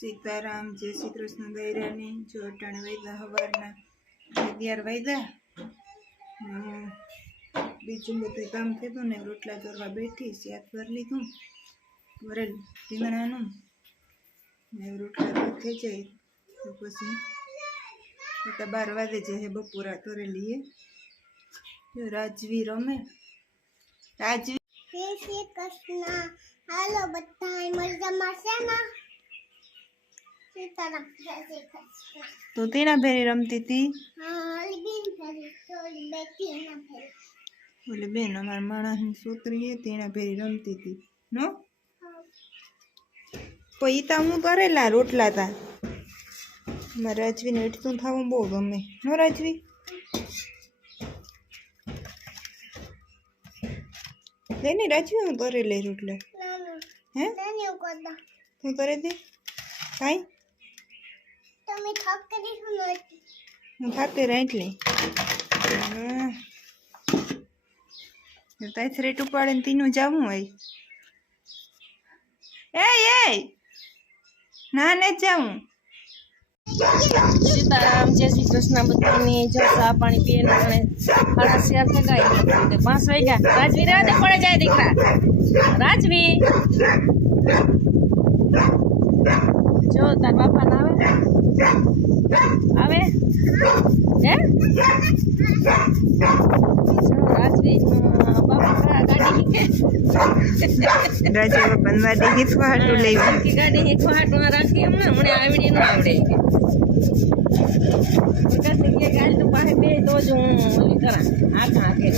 सीताराम जय श्री कृष्ण गैरानी जो अटाण वाग्या हवारना 11 वाग्या। बीजू बधुं काम थयुं ने रोटला करवा बैठी शाक भरी लीधुं भरेल રીંગણાનું ને રોટલા થઈ જાય તો પછી 12 વાગે જાય બપોરા કરેલી જો રાજવી રમે રાજવી જય શ્રી કૃષ્ણ હાલો બધાય મજામાં છે ને सीताराम जय श्री कृष्ण तो तीना भेरी रमती थी हां बीन भेरी थोड़ी बेटी ना भेरी बोले बेन हमार माणस ની છોકરી હે તેના ભેરી રમતી હતી નો પૈતા હું કરેલા રોટલા તા મારા રાજવી ને એટલું થાવું બહુ ગમે નો રાજવી લેની રાજવી હું કરે લે રોટલા હે નાની કોદા હું કરે દે કાઈ તમે ઠાકરી સુનતી હું ખાતે રાઈટલી તાઈ થ્રેટ ઉપાડે ને તીનું જાવું હોય એ ના ને જાવું सीताराम जय श्री कृष्ण बधाने जो चा पानी पिए ने 4:30 थे गए 5 वाग्या राजवी रे दे पड़े जाए दीकरा राजवी जो तार बापा ना आवे हे राजवी बापा गाड़ी के राजवी बनवाडी हितवा हाटू लेवा की गाड़ी हितवा हाटू राखी हमने आवड़ी न आवड़े कहते कि गाल तो पाहे बे तो जो ओली करा आखा के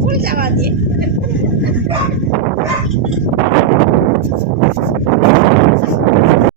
फूल जावा दिए